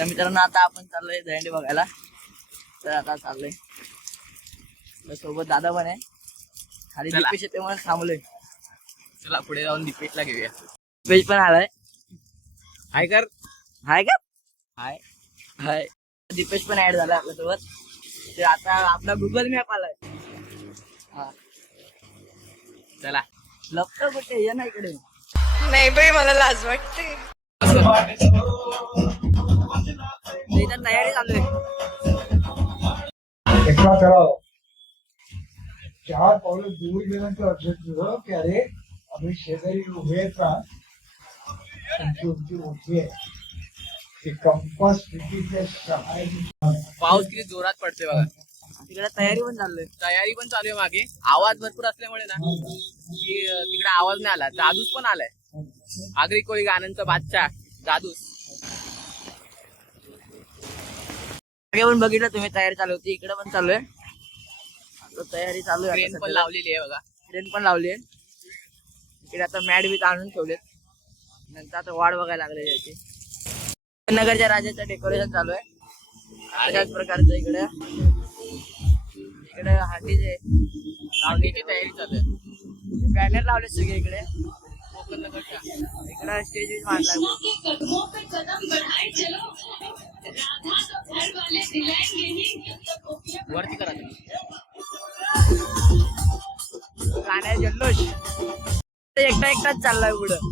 तर मित्रांनो आता आपण चाललोय दहीहंडी बघायला. तर आता चाललोय. सोबत दादा पण आहे. खाली. दीपेश येते म्हणून थांबलोय. चला पुढे जाऊन दीपेशला घेऊया. दीपेश पण आलाय. हाय कर. हाय का? हाय. हाय. दीपेश पण ऍड झाला आपल्यासोबत. ते आता आपला गुगल मॅप आलाय. हा. चला. लपतं कुठे? ये ना इकडे. नाही बाई मला लाज वाटते. इथं तयारी चालू आहे. करावं चार पावलं दूर गेल्यानंतर लक्षात तुझं की अरे आम्ही शेजारी उभे आहेत ना तुमची उंची मोठी आहे. ती कंपास स्थितीच्या सहाय्याने पाऊस किती जोरात पडतोय बघा. तिकडे तयारी पण चालू आहे. तयारी पण चालू आहे मागे. आवाज भरपूर असल्यामुळे ना की तिकडे आवाज नाही आला. जादूस पण आलाय. आगरी कोळी गाण्यांचा बादशाह जादूस मागे पण बघितलं तुम्ही तयारी चालू होती इकडे पण चालू आहे. आता तयारी चालू आहे पण लावलेली आहे बघा. ट्रेन पण लावली आहे. इकडे आता मॅट बीट आणून ठेवलेत. नंतर आता वाट बघायला लागले याची. नगरच्या राजाचं डेकोरेशन चालू आहे. अशाच प्रकारचं इकडे. इकडे हातीचे लावणीची तयारी चालू आहे. बॅनर लावले सगळे इकडे. इकडे स्टेज बीज मांडलाय के कदमों पे कदम बढ़ाए चलो राधा तो घर वाले दिलाएंगे तो वरती करा गाण्या जल्लोष. एकटा एकटाच चाललाय पुढं.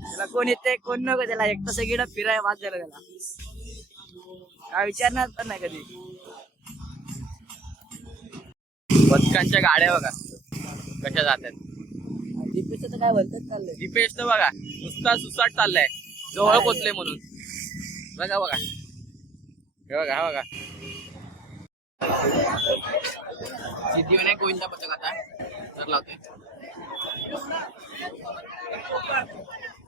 त्याला कोण येते कोण नको त्याला. एकटा सगळीकडे फिराय वाद झाला त्याला. काय विचारणार पण नाही कधी. बदकांच्या गाड्या बघा. कशा जातात. दीपेशचं तर काय बोलतात चाललंय. दीपेश तर बघा नुसता सुसाट चाललाय. जवळ पोचले म्हणून. बघा बघा. हे बघा हा बघा. सिद्धिविनायक गोविंदा पथक आता. तर लावते.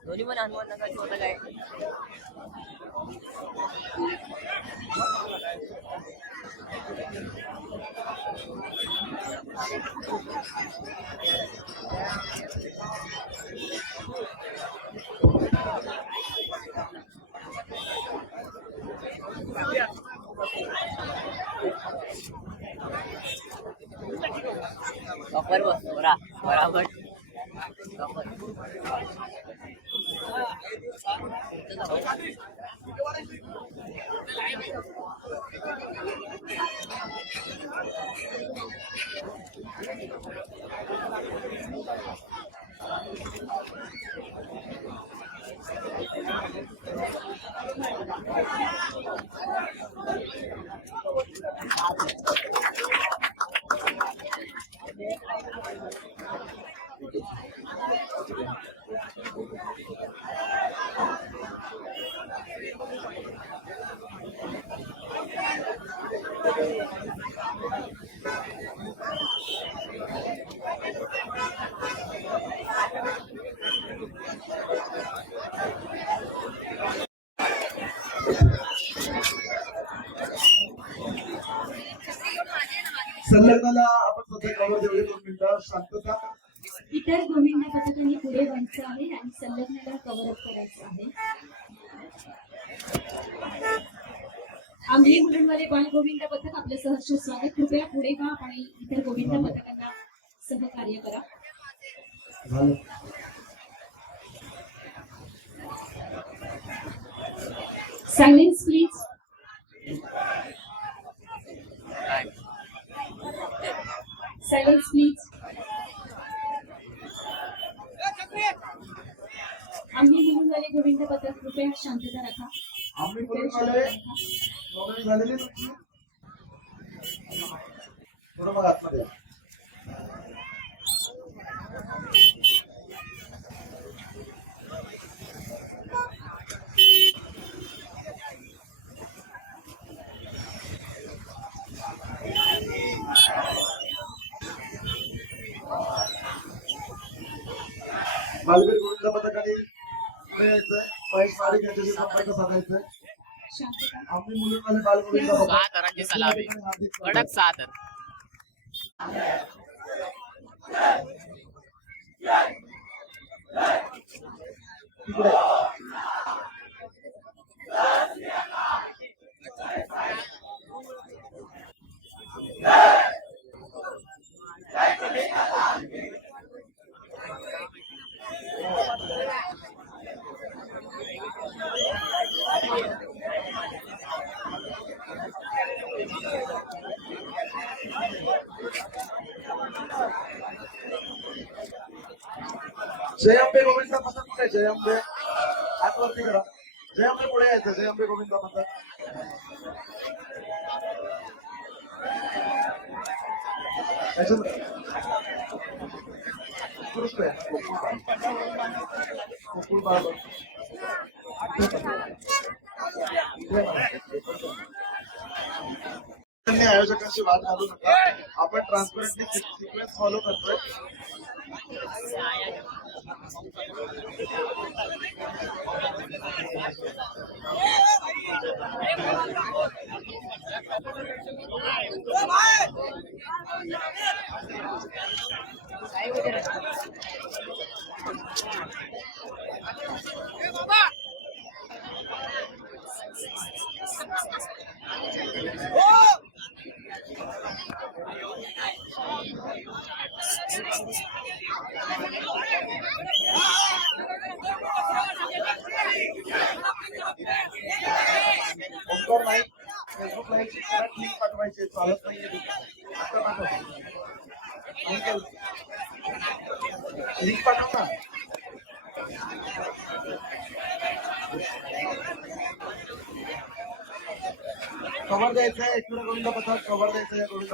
दोन्ही पण हनुमान नगरचे होतं काय कपर બરાબર संलग्नाला आपण सध्या कवर देऊया दोन मिनिटं शांतता. इतर गोविंद पथकाने पुढे व्हायचं आहे आणि संलग्नाला कव्हर अप करायचं आहे. आम्ही मुलुंडवाले बाल गोविंद पथक आपलं सहर्ष स्वागत. कृपया पुढे व्हा आणि इतर गोविंद पथकांना सहकार्य करा. सायलेन्स प्लीज सायलेन्स प्लीज आम्ही मुलुंडवाले गोविंद पथक कृपया शांतता राखा. आम्ही बोलून आलोय नोंदणी झालेली. तुमची बरोबर आतमध्ये मालवीर गोविंद पथकाने पुढे यायचंय महेश माडिक यांच्याशी संपर्क साधायचंय आपली मुली सात जयंबे गोविंद पथक कुठे जयंबे आतवरती करा जयंबे पुढे यायचं जयंबे गोविंद पथक त्याच्यानंतर आयोजकांशी वाद घालू नका. आपण ट्रान्सपरंटली सिक्वेन्स फॉलो करतोय. 我买。おっ एकविरा गोविंद पथक कवर द्यायचं आहे गोविंद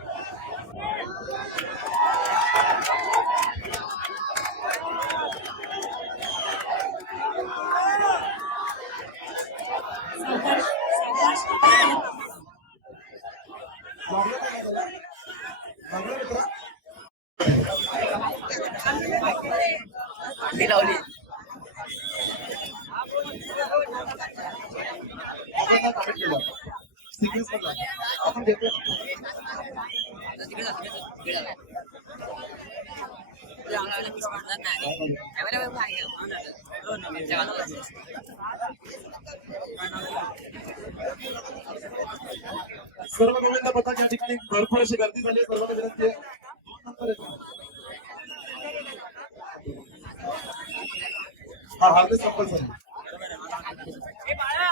सर्व गोविंद पथक या ठिकाणी भरपूर अशी गर्दी झाली सर्वांना विनंती आहे हा हार्दिक संपल कंपल्सरी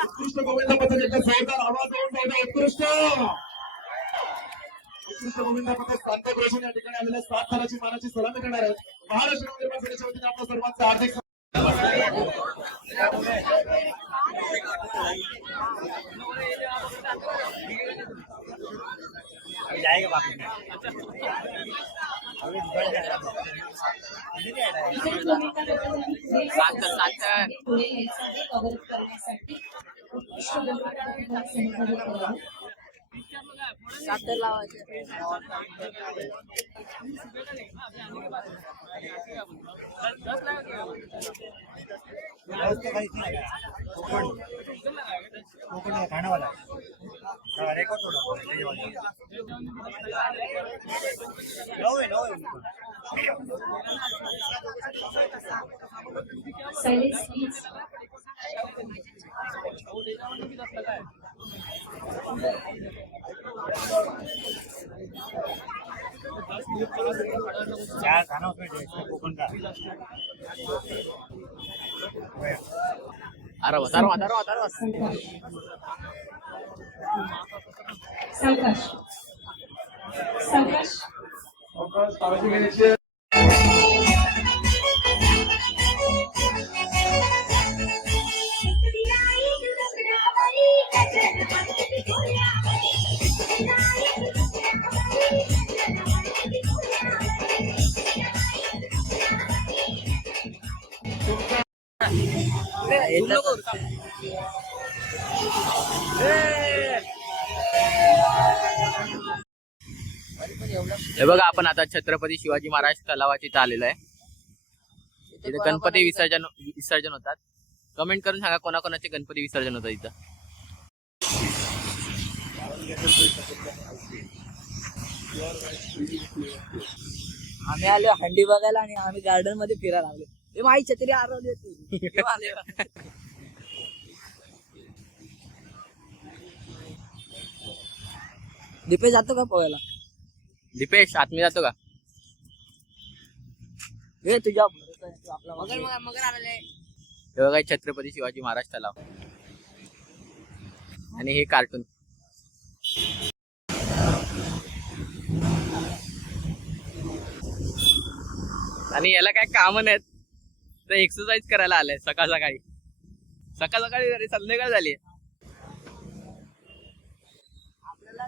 उत्कृष्ट गोविंद पथक एकदा जोरदार आवाज होऊन जाऊ उत्कृष्ट! उत्कृष्ट गोविंद पथक प्रांत रोशन या ठिकाणी आलेल्या सात थराची मानाची सलामी करणार आहेत. महाराष्ट्र निर्माण सेनेच्या वतीने आपल्या सर्वांचं हार्दिक इतर गोविंदाबद्दल साखर साखर पुढे यायचं आहे कव्हर करण्यासाठी उत्कृष्ट गोविंदाबद्दल सहकार्य करावे साखर लावायचं सायलेन्स प्लीज अरे अरे अरे अरे सावकाश सावकाश सावकाश बघा आपण आता छत्रपती शिवाजी महाराज तलावाची इथं आलेलो आहे. तिथे गणपती विसर्जन विसर्जन होतात. कमेंट करून सांगा कोणाकोणाचे गणपती विसर्जन होतात इथं. आम्ही आलो हंडी बघायला आणि आम्ही गार्डनमध्ये फिरायला लागलो. ते माई छत्री हरवली होती. आले? दीपेश जातो का पोहायला? दीपेश आतमध्ये जातो का? हे तुझ्या आपला मगर मगर मगर आलेले. हे बघा छत्रपती शिवाजी महाराज तलाव. आणि हे कार्टून. आणि याला काय काम नाहीत. तर एक्सरसाइज करायला आलाय सकाळ सकाळी. सकाळ सकाळी संध्याकाळ झाली. आपल्याला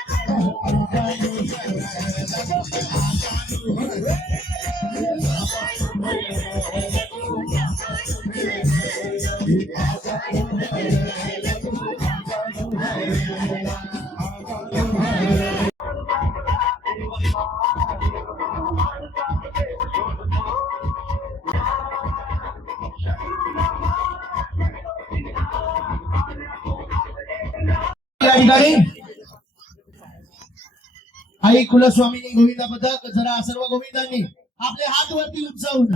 ठिकाणी आई कुलस्वामीनी गोविंदा पथक जरा सर्व गोविंदांनी आपले हात वरती उंचावून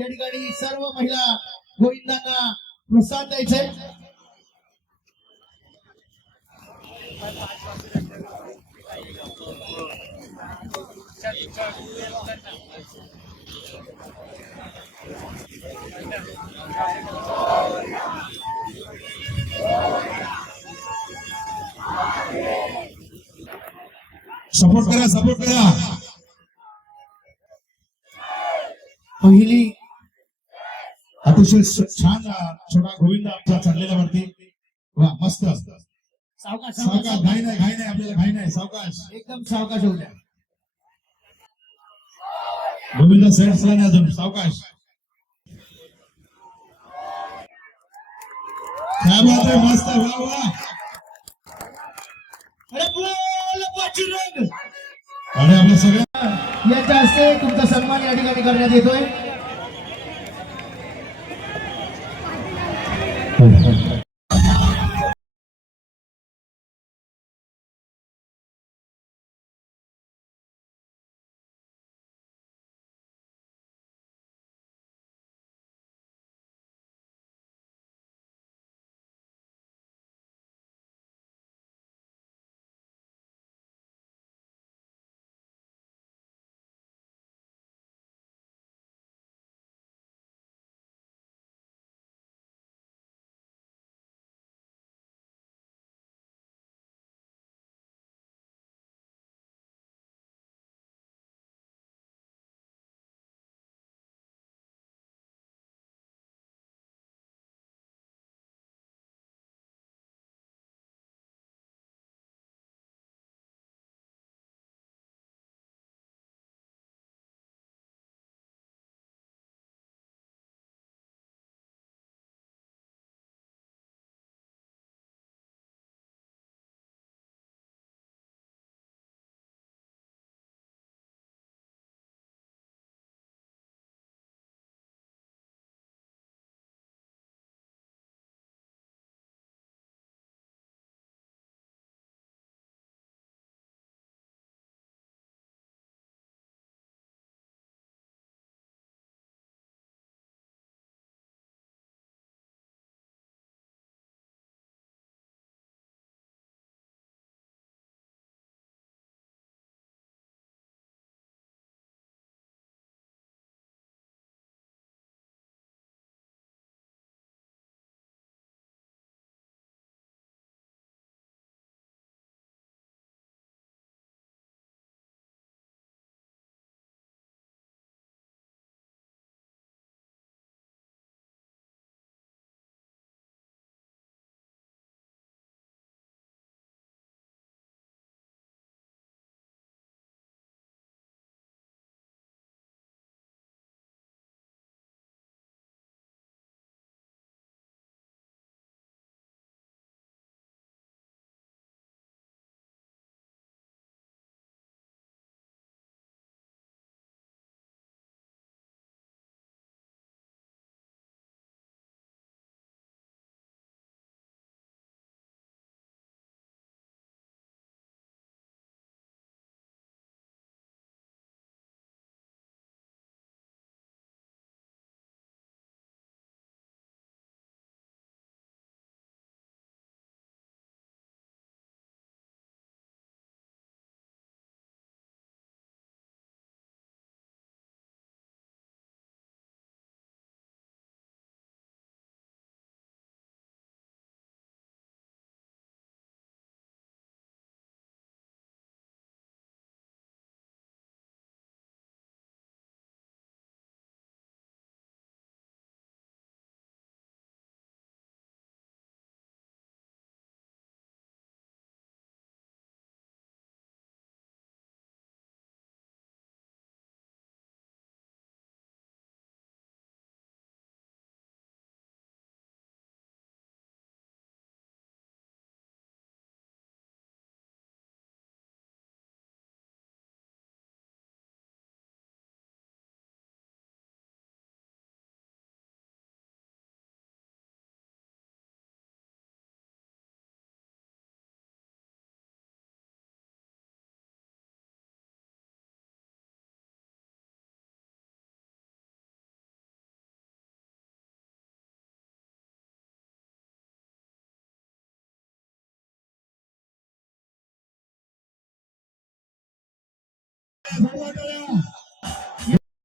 या ठिकाणी सर्व महिला गोविंदांना प्रोत्साहन द्यायचंय. सपोर्ट करा सपोर्ट करा. पहिली अतिशय छान छोटा गोविंद आमचा चाललेला वरती. वा मस्त. सावकाश सावकाश. घाई नाही घाई नाही आपल्याला घाई नाही. सावकाश. एकदम सावकाश होऊ द्या. गोविंद सेट असला नाही अजून. सावकाश. काय बात आहे? मस्त. वा वा. अरे बजरंग आणि आपल्या सगळ्या याच्या हस्ते तुमचा सन्मान या ठिकाणी करण्यात येतोय.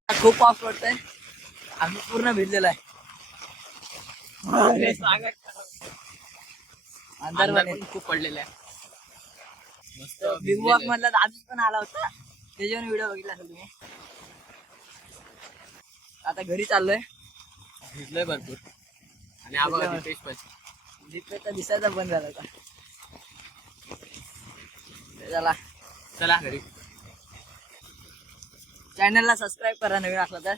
खूप पाऊस पडतोय आम्ही पूर्ण भिजलेला आहे. अंधार पण खूप पडलेला आहे. मस्त बिग बॉस मधला दादूच पण आला होता. त्याच्यावर व्हिडिओ बघितला असेल तुम्ही. आता घरी चाललोय. भिजलोय भरपूर. आणि आबा पण. दीपेचा दिसायचा बंद झाला होता. ते झाला चला घरी. चॅनलला सबस्क्राईब करा नवीन असला तर.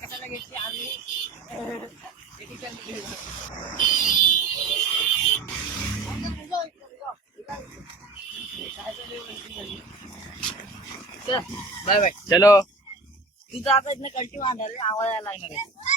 कशाला घेतली आम्ही बाय बाय चलो. तुझं आता इथनं कंटिन्यू आणणार आवाज यायला लागणार आहे.